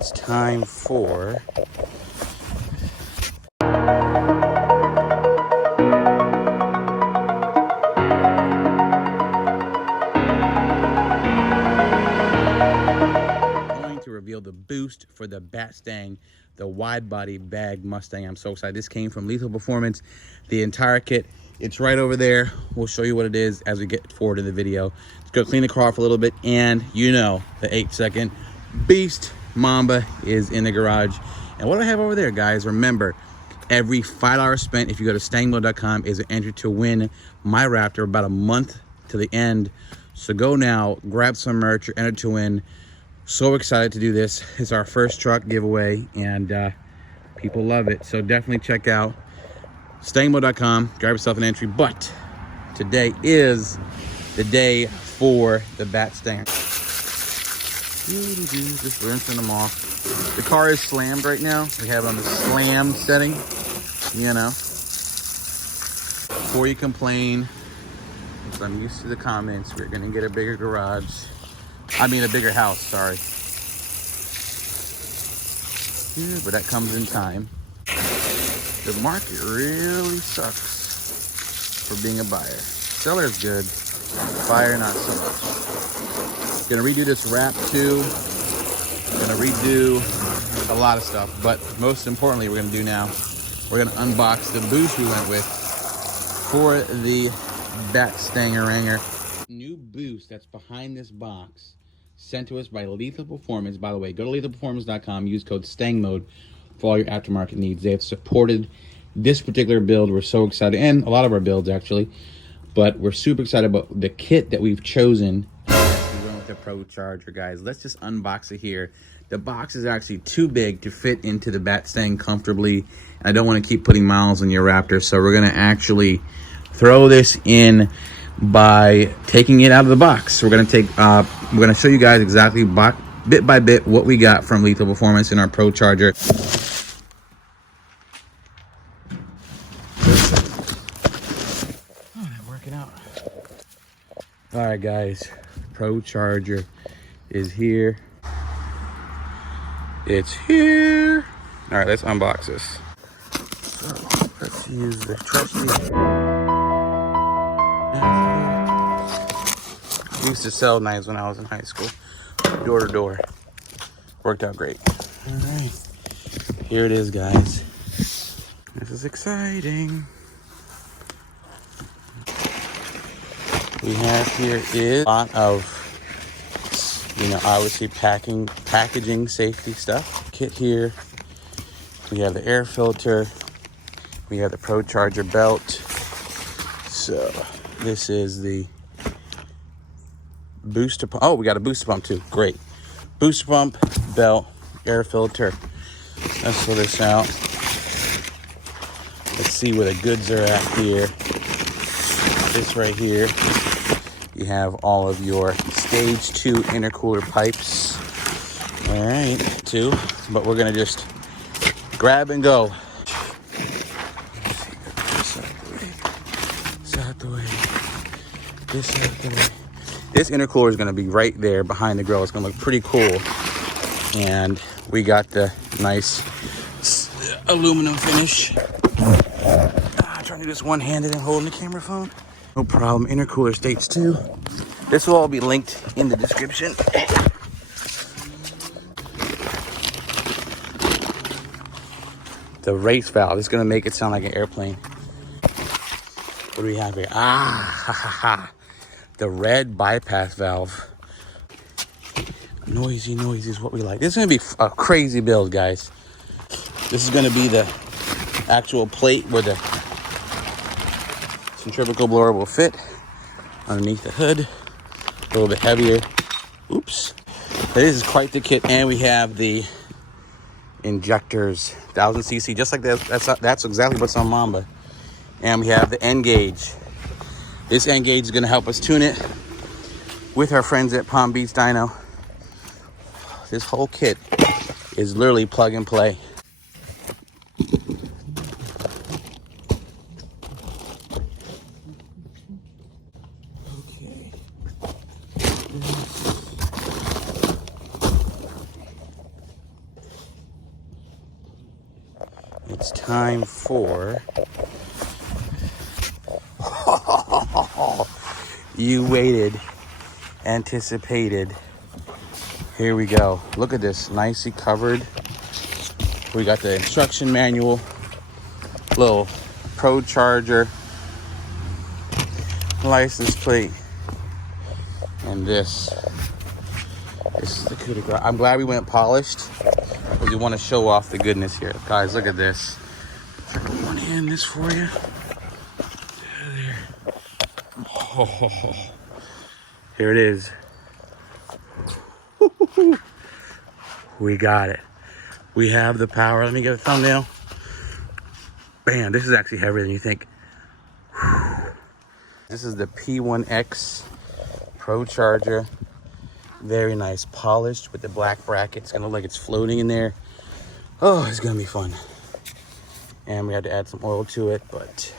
It's time for reveal the boost for the Mustang, the wide body bagged Mustang. I'm so excited. This came from Lethal Performance, the entire kit. It's right over there. We'll show you what it is as we get forward in the video. Let's go clean the car off a little bit, and you know the 8-second beast Mamba is in the garage. And what do I have over there, guys? Remember, every $5 spent, if you go to StangMode.com, is an entry to win my Raptor about a month to the end. So go now, grab some merch, you're entered to win. So excited to do this. It's our first truck giveaway, and people love it. So definitely check out StangMode.com, grab yourself an entry. But today is the day for the Bat Stanger. Just rinsing them off. The car is slammed right now. We have it on the slam setting, you know. Before you complain, because I'm used to the comments, we're gonna get a bigger garage. I mean a bigger house, sorry. Yeah, but that comes in time. The market really sucks for being a buyer. Seller's good, buyer not so much. Gonna redo this wrap too. Gonna redo a lot of stuff, but most importantly, we're gonna do now, we're gonna unbox the boost we went with for the Bat Stanger-anger. New boost that's behind this box, sent to us by Lethal Performance. By the way, go to lethalperformance.com, use code StangMode for all your aftermarket needs. They have supported this particular build. We're so excited, and a lot of our builds actually, but we're super excited about the kit that we've chosen. We went with the Procharger, guys. Let's just unbox it here. The box is actually too big to fit into the Bat Stang comfortably. I don't want to keep putting miles on your Raptor, so we're gonna actually throw this in by taking it out of the box. We're gonna show you guys exactly bit by bit what we got from Lethal Performance in our Procharger. Oh, they're working out. All right, guys, Procharger is here. It's here. All right, let's unbox this. So let's use the trusty. Used to sell knives when I was in high school, door to door. Worked out great. All right, here it is, guys. This is exciting. We have here is a lot of, you know, obviously packaging safety stuff. Kit here. We have the air filter. We have the Procharger belt. So this is the booster pump. Oh, we got a booster pump too. Great. Booster pump, belt, air filter. Let's pull this out. Let's see where the goods are at here. This right here, you have all of your stage 2 intercooler pipes. All right, 2, but we're gonna just grab and go. This out the way. This out the way. This intercooler is going to be right there behind the grill. It's going to look pretty cool. And we got the nice aluminum finish. I'm trying to do this one-handed and holding the camera phone. No problem. Intercooler states 2. This will all be linked in the description. The race valve. This is going to make it sound like an airplane. What do we have here? The red bypass valve. Noisy is what we like. This is going to be a crazy build, guys. This is going to be the actual plate where the centrifugal blower will fit underneath the hood. A little bit heavier. Oops. This is quite the kit. And we have the injectors, 1000cc, just like that. That's exactly what's on Mamba. And we have the N gauge. This N gauge is going to help us tune it with our friends at Palm Beach Dyno. This whole kit is literally plug and play. Okay. it's time for you waited, anticipated. Here we go. Look at this, nicely covered. We got the instruction manual, little Procharger license plate, and this is the coup de grace. I'm glad we went polished, because we want to show off the goodness here. Guys, look at this. Try to one hand this for you. There. Oh, here it is. We got it. We have the power. Let me get a thumbnail. Bam, this is actually heavier than you think. This is the P1X Procharger. Very nice, polished with the black bracket. It's gonna look like it's floating in there. Oh, it's gonna be fun. And we had to add some oil to it, but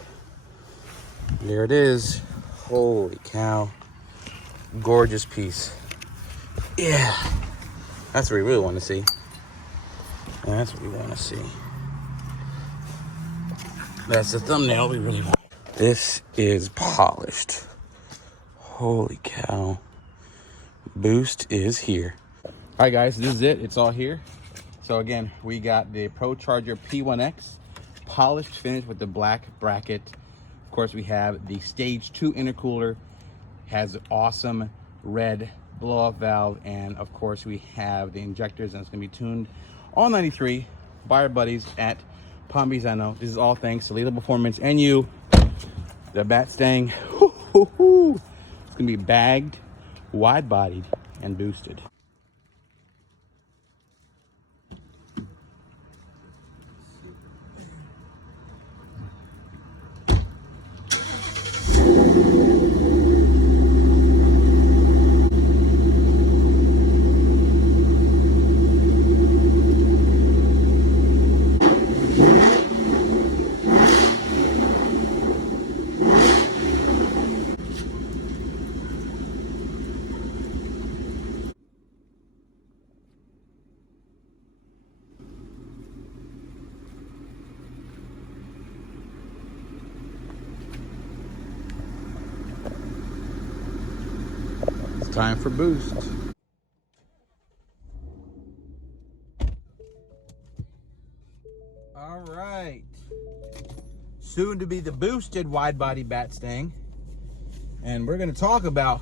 there it is. Holy cow. Gorgeous piece. Yeah. That's what we really want to see. That's what we want to see. That's the thumbnail we really want. This is polished. Holy cow. Boost is here. All right, guys, this is it. It's all here. So again, we got the Procharger P1X, polished finish with the black bracket. Of course, we have the Stage 2 intercooler, has awesome red blow-off valve, and of course we have the injectors, and it's going to be tuned all 93 by our buddies at Palm Beach. I know this is all thanks to Lethal Performance and you, the Mustang. It's going to be bagged, wide-bodied, and boosted. Time for boost. All right. Soon to be the boosted wide body Mustang. And we're going to talk about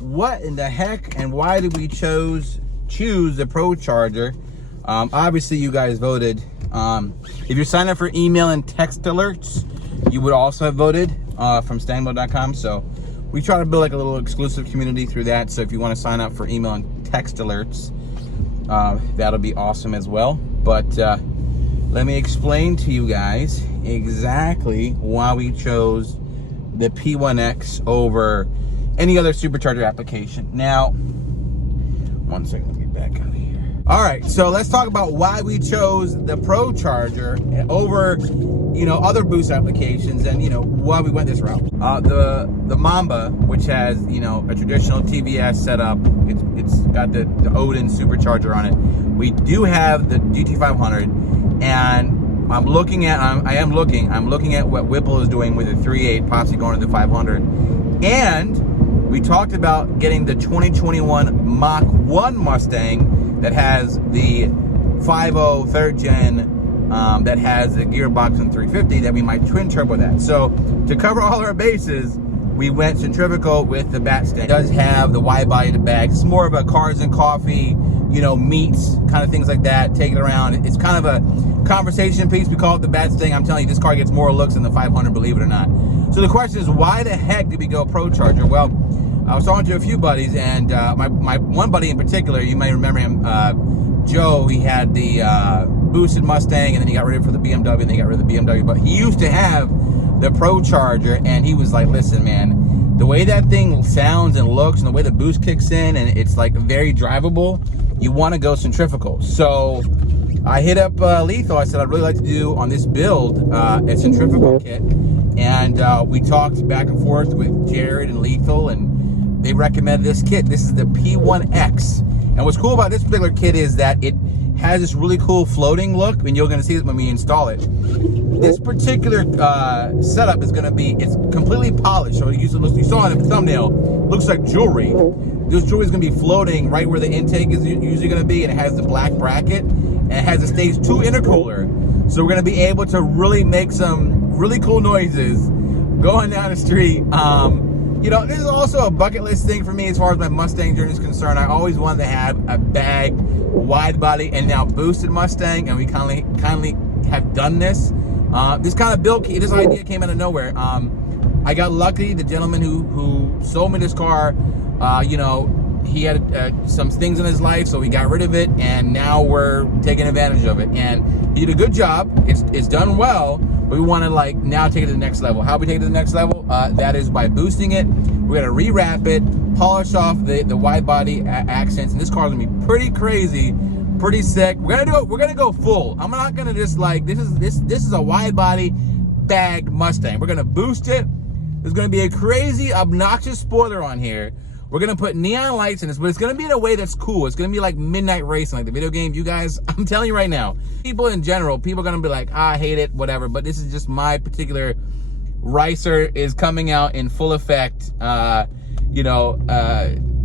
what in the heck and why did we choose the Procharger. Obviously you guys voted. If you're signed up for email and text alerts, you would also have voted from StangMode.com. So we try to build like a little exclusive community through that. So if you want to sign up for email and text alerts, that'll be awesome as well. But let me explain to you guys exactly why we chose the P1X over any other supercharger application. Now, one second, let me get back out of here. All right, so let's talk about why we chose the Procharger over, other boost applications, and why we went this route. The Mamba, which has a traditional TVS setup, it's got the Odin supercharger on it. We do have the GT500, and I'm looking at what Whipple is doing with the 3.8, possibly going to the 500, and we talked about getting the 2021 Mach 1 Mustang that has the 5.0 third gen. That has the gearbox and 350 that we might twin turbo that. So to cover all our bases, we went centrifugal with the Mustang. It does have the wide body to bag. It's more of a cars and coffee, meats, kind of things like that. Take it around. It's kind of a conversation piece. We call it the Mustang. I'm telling you, this car gets more looks than the 500, believe it or not. So the question is, why the heck did we go Procharger? Well, I was talking to a few buddies, and my one buddy in particular, you may remember him, Joe. He had the boosted Mustang, and then he got rid of it for the BMW, and then he got rid of the BMW. But he used to have the Procharger, and he was like, listen, man, the way that thing sounds and looks, and the way the boost kicks in, and it's like very drivable, you want to go centrifugal. So I hit up Lethal. I said, I'd really like to do on this build a centrifugal kit. And we talked back and forth with Jared and Lethal, and they recommended this kit. This is the P1X. And what's cool about this particular kit is that it has this really cool floating look, and you're gonna see it when we install it. This particular setup is gonna be, it's completely polished. So you saw in the thumbnail, looks like jewelry. This jewelry is gonna be floating right where the intake is usually gonna be, and it has the black bracket, and it has a stage 2 intercooler. So we're gonna be able to really make some really cool noises going down the street. You know, this is also a bucket list thing for me as far as my Mustang journey is concerned. I always wanted to have a bagged, wide body, and now boosted Mustang, and we kindly have done this. This kind of build, this idea came out of nowhere. I got lucky. The gentleman who sold me this car, you know, he had some things in his life, so we got rid of it, and now we're taking advantage of it. And he did a good job. It's done well, but we want to like now take it to the next level. How we take it to the next level? That is by boosting it. We're gonna rewrap it, polish off the wide body accents, and this car is gonna be pretty crazy, pretty sick. We're gonna do it. We're gonna go full. I'm not gonna just like this is a wide body bag Mustang. We're gonna boost it. There's gonna be a crazy, obnoxious spoiler on here. We're gonna put neon lights in this, but it's gonna be in a way that's cool. It's gonna be like midnight racing, like the video game. You guys, I'm telling you right now, people in general, people are gonna be like, I hate it, whatever. But this is just my particular ricer is coming out in full effect. You know,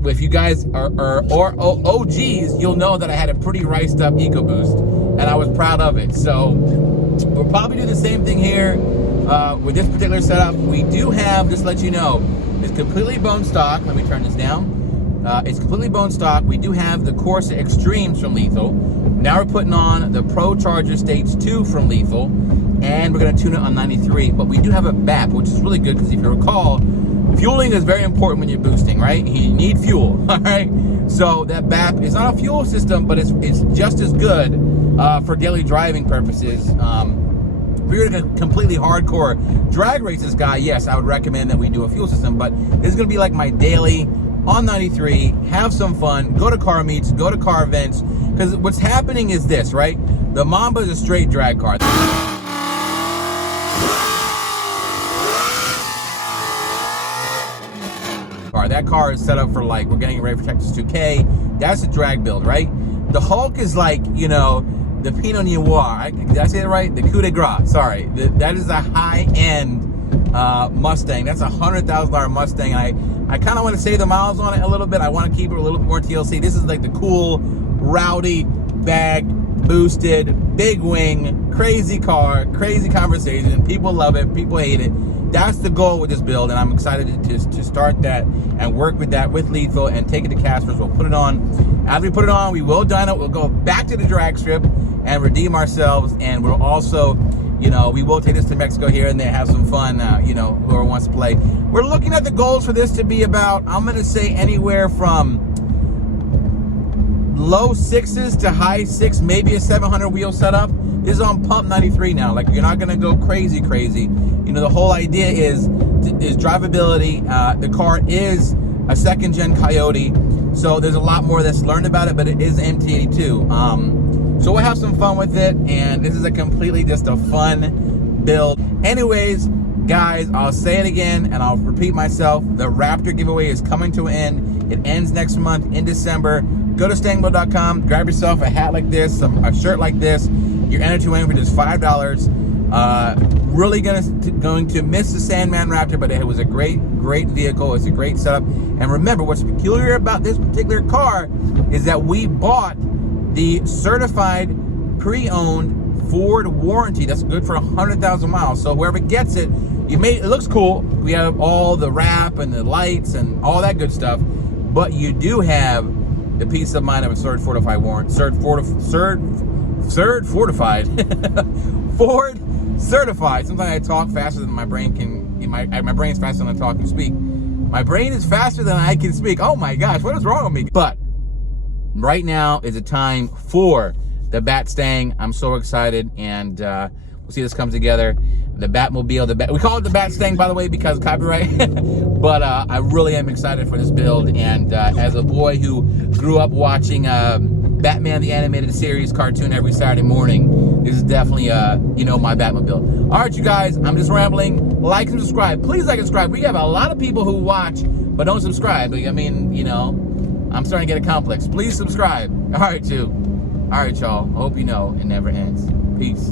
if you guys are OGs, you'll know that I had a pretty riced up EcoBoost, and I was proud of it. So we'll probably do the same thing here with this particular setup. We do have, just to let you know, it's completely bone stock. Let me turn this down. It's completely bone stock. We do have the Corsa Extremes from Lethal. Now we're putting on the Procharger Stage 2 from Lethal, and we're gonna tune it on 93. But we do have a BAP, which is really good because if you recall, fueling is very important when you're boosting, right? You need fuel, all right? So that BAP is not a fuel system, but it's just as good for daily driving purposes. If you're gonna completely hardcore drag race this guy, yes, I would recommend that we do a fuel system, but this is gonna be like my daily on 93, have some fun, go to car meets, go to car events, because what's happening is this, right? The Mamba is a straight drag car. That car is set up for like, we're getting ready for Texas 2K. That's a drag build, right? The Hulk is like, you know, the Pinot Noir. Did I say it right? The Coup de Grace, sorry. That is a high-end Mustang. That's a $100,000 Mustang. I kind of want to save the miles on it a little bit. I want to keep it a little bit more TLC. This is like the cool, rowdy, bag, boosted, big wing, crazy car, crazy conversation. People love it. People hate it. That's the goal with this build, and I'm excited to start that and work with that with Lethal and take it to Casper's. We'll put it on. As we put it on, we will dyno it. We'll go back to the drag strip and redeem ourselves, and we'll also, you know, we will take this to Mexico here and there, have some fun, you know, whoever wants to play. We're looking at the goals for this to be about, I'm going to say anywhere from low 6s to high 6, maybe a 700 wheel setup. This is on pump 93 now. Like, you're not going to go crazy. You know, the whole idea is drivability. The car is a 2nd gen Coyote, so there's a lot more that's learned about it, but it is MT82. So we'll have some fun with it, and this is a completely just a fun build. Anyways, guys, I'll say it again, and I'll repeat myself. The Raptor giveaway is coming to an end. It ends next month in December. Go to StangMode.com, grab yourself a hat like this, a shirt like this. You're entered to win for just $5. Really going to miss the Sandman Raptor, but it was a great vehicle. It's a great setup. And remember, what's peculiar about this particular car is that we bought the certified pre-owned Ford warranty. That's good for 100,000 miles. So whoever gets it, it looks cool. We have all the wrap and the lights and all that good stuff, but you do have the peace of mind of a certified Ford certified. Sometimes I talk faster than my brain can. My brain's faster than I talk and speak. My brain is faster than I can speak. Oh my gosh, what is wrong with me? But right now is a time for the Bat Stang. I'm so excited, and we'll see this come together. The Batmobile, we call it the Bat Stang, by the way, because copyright. But I really am excited for this build, and as a boy who grew up watching Batman the Animated Series cartoon every Saturday morning, this is definitely you know, my Batmobile. All right, you guys, I'm just rambling. Like and subscribe. Please like and subscribe. We have a lot of people who watch but don't subscribe. I mean, you know, I'm starting to get a complex. Please subscribe. All right, too. All right, y'all. I hope you know it never ends. Peace.